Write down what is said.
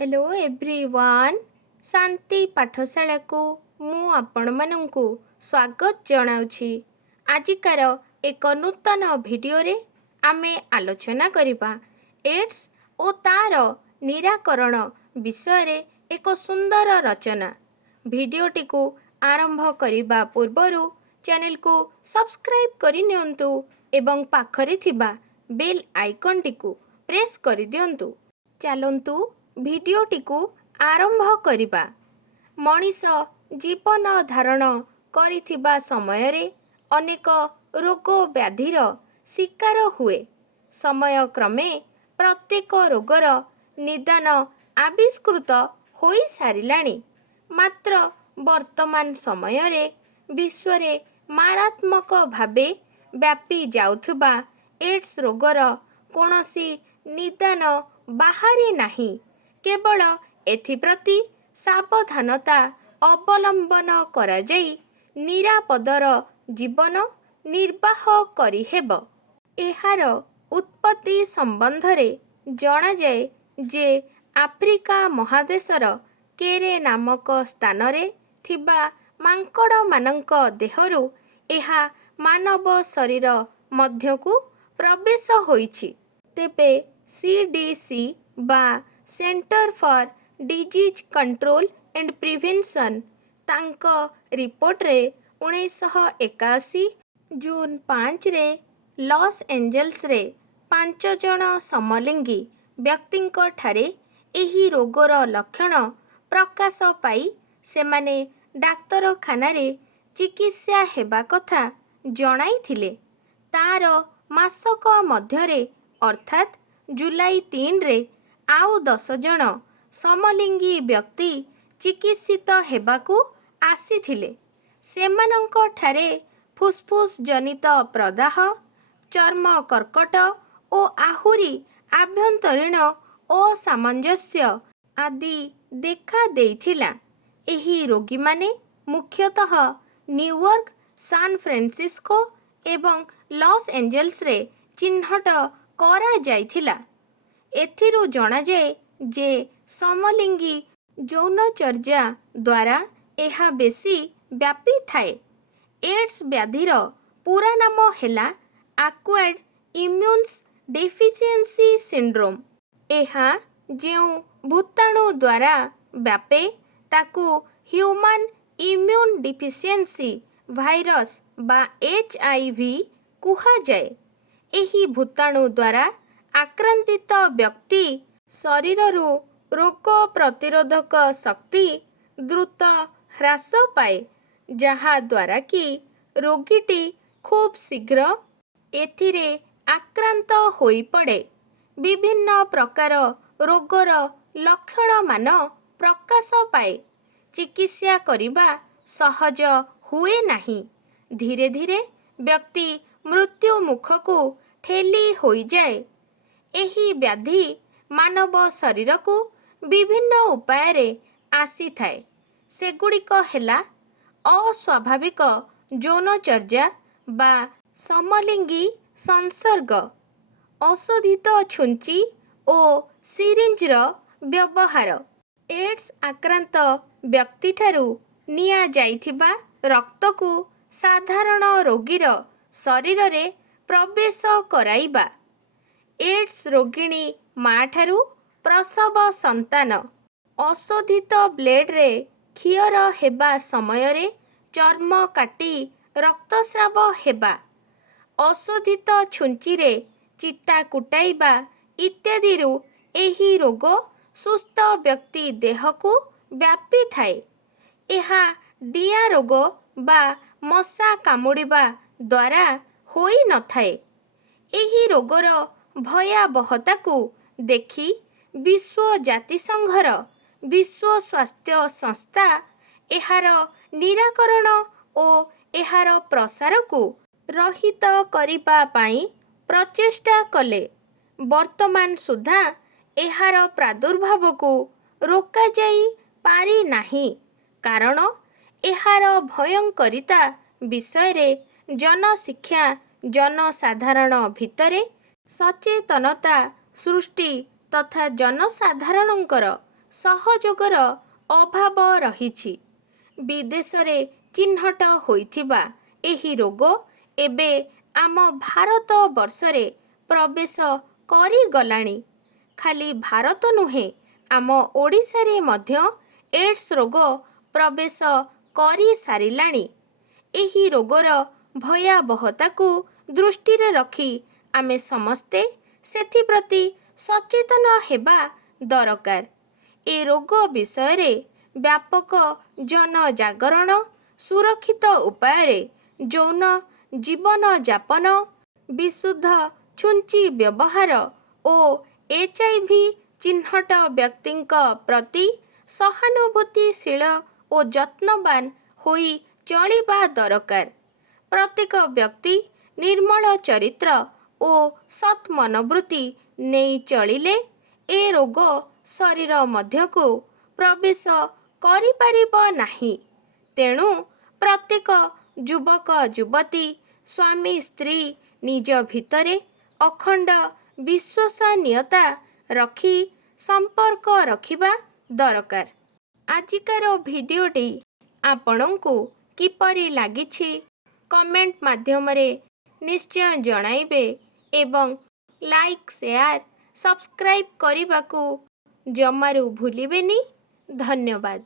Hello everyone शांति पाठशाला को मु आपण मानंकु स्वागत जनाउछि। आजिकार एक नूतन वीडियो रे आमे आलोचना करिबा एड्स ओ तार निराकरण विषय रे एक सुंदर रचना। वीडियोटी को आरंभ करिबा पूर्वरु चैनल को सब्सक्राइब करि नियंतु एवं पाखरे थिबा बेल आइकन टी को प्रेस करि दियंतु। चलंतु भिडियोटी को आरंभ करिबा। मनीष जीवन धारण करिथिबा समय रे अनेक रोग व्याधिर शिकार हुए। समय क्रमे प्रत्येक रोगर निदान आविष्कृत होई सारिलाणी। मात्र वर्तमान समय रे विश्व रे मारात्मक भावे व्यापी जाउथबा एड्स रोगर कोनोसी निदान बाहरी नाही। केवल एथिप्रति सावधानता अवलंबन करा जाई निरापदर जीवन निर्वाह करिहेब। एहार उत्पत्ति संबंधरे जणा जाए जे आफ्रिका महादेशर केरे नामक स्थानरे थिबा मांकड़ मानक देहरु एहा मानव शरीर मध्यकु प्रवेश होईछि। तेबे सीडीसी बा centre for disease control and prevention तांक रिपोर्ट रे 1981 जून 5 रे लॉस एंजल्स रे 5 जण समलिंगी व्यक्तिंक ठारे एही रोगर लक्षण प्रकाश पाई सेमाने डाक्तरखाना रे चिकित्सा हेबा कथा जणाइथिले। तार मासक मध्यरे अर्थात जुलाई 3 रे आउ 10 जण समलिंगी व्यक्ति चिकित्सित हेबाकू आसीथिले। सेमानंक ठारे फुसफुस जनित प्रदाह, चर्म कर्कट ओ आहुरी आभ्यंतरीण असामंजस्य आदि देखा देइथिला। एही रोगी माने मुख्यतः न्यूयॉर्क, सान फ्रांसिस्को एवं लॉस एंजल्स रे चिन्हट करा जाइथिला। एथिरु जणा जाए जे समलिंगी यौनचर्या द्वारा एहा बेसी व्यापी थाए। एड्स व्याधिर पूरा नाम हेला एक्वायर्ड इम्यून्स डेफिशिएंसी सिंड्रोम। एहा जेउ भूताणु द्वारा व्यापे ताकू ह्यूमन इम्यून डिफिशिएंसी भाइरस बा HIV कुहा जाए। एही भूताणु द्वारा आक्रांतित व्यक्ति शरीररू रोग प्रतिरोधक शक्ति द्रुत ह्रास पाए, जहा द्वारा कि रोगीटी खूब शीघ्र एथिरे आक्रांत होई पड़े। विभिन्न प्रकार रोगर लक्षण मान प्रकाश पाए। चिकित्सा करिबा सहज हुए नाही। धीरे धीरे व्यक्ति मृत्यु मुखकू ठेली होई जाए। एही व्याधि मानव शरीर को विभिन्न उपाय रे आसी थाए। सेगुड़िक हेला अस्वाभाविक यौनचर्या बा समलिंगी संसर्ग, अशोधित छुंची ओ सिरिंजर व्यवहार, एड्स आक्रांत व्यक्ति ठारू निया जाइथिबा रक्त को साधारण रोगीर शरीर रे प्रवेश कराइबा, एड्स रोगिणी माँ ठारू प्रसव संतान, अशोधित ब्लेड रे क्षीयर हेबा समय रे चर्म काटी रक्तस्राव हेबा, अशोधित छुंची रे चिता कुटाइबा इत्यादि रु एही रोग सुस्थ व्यक्ति देह को व्यापी थाए। एहा डिया रोग बा मशा कामुड़िबा द्वारा होई न थाए। एही रोगर भयावहता को देखी विश्व जातिसंघर विश्व स्वास्थ्य संस्था एहार निराकरण ओ एहार प्रसार को रहित करिबा पाई प्रचेष्टा कले। वर्तमान सुधा एहार प्रादुर्भाव को रोका जाई पारी नाही, कारण एहार भयंकरिता विषय रे जनशिक्षा जनसाधारण भितरे सचेतनता सृष्टि तथा जनसाधारणंकर ସହଯୋଗର ଅଭାବ ରହିଛି। ବିଦେଶରେ ଚିହ୍ନଟ ହୋଇଥିବା ଏହି ରୋଗ ଏବେ ଆମ ଭାରତ ବର୍ଷରେ ପ୍ରବେଶ କରିଗଲାଣି। ଖାଲି ଭାରତ ନୁହେଁ, ଆମ ଓଡ଼ିଶାରେ ମଧ୍ୟ ଏଡ୍ସ ରୋଗ ପ୍ରବେଶ କରିସାରିଲାଣି। ଏହି ରୋଗର ଭୟାବହତାକୁ ଦୃଷ୍ଟିରେ ରଖି ଆମେ ସମସ୍ତେ ସେଥିପ୍ରତି ସଚେତନ ହେବା ଦରକାର। ଏ ରୋଗ ବିଷୟରେ ବ୍ୟାପକ ଜନଜାଗରଣ, ସୁରକ୍ଷିତ ଉପାୟରେ ଯୌନ ଜୀବନଯାପନ, ବିଶୁଦ୍ଧ ଛୁଞ୍ଚି ବ୍ୟବହାର ଓ HIV ଚିହ୍ନଟ ବ୍ୟକ୍ତିଙ୍କ ପ୍ରତି ସହାନୁଭୂତିଶୀଳ ଓ ଯତ୍ନବାନ ହୋଇ ଚଳିବା ଦରକାର। ପ୍ରତ୍ୟେକ ବ୍ୟକ୍ତି ନିର୍ମଳ ଚରିତ୍ର ଓ ସତ୍ ମନୋବୃତ୍ତି ନେଇ ଚଳିଲେ ଏ ରୋଗ ଶରୀର ମଧ୍ୟକୁ ପ୍ରବେଶ କରିପାରିବ ନାହିଁ। ତେଣୁ ପ୍ରତ୍ୟେକ ଯୁବକ ଯୁବତୀ, ସ୍ୱାମୀ ସ୍ତ୍ରୀ ନିଜ ଭିତରେ ଅଖଣ୍ଡ ବିଶ୍ୱସନୀୟତା ରଖି ସମ୍ପର୍କ ରଖିବା ଦରକାର। ଆଜିକାର ଭିଡ଼ିଓଟି ଆପଣଙ୍କୁ କିପରି ଲାଗିଛି କମେଣ୍ଟ ମାଧ୍ୟମରେ ନିଶ୍ଚୟ ଜଣାଇବେ ଏବଂ ଲାଇକ୍, ସେୟାର, ସବସ୍କ୍ରାଇବ୍ କରିବାକୁ ଜମାରୁ ଭୁଲିବେନି। ଧନ୍ୟବାଦ।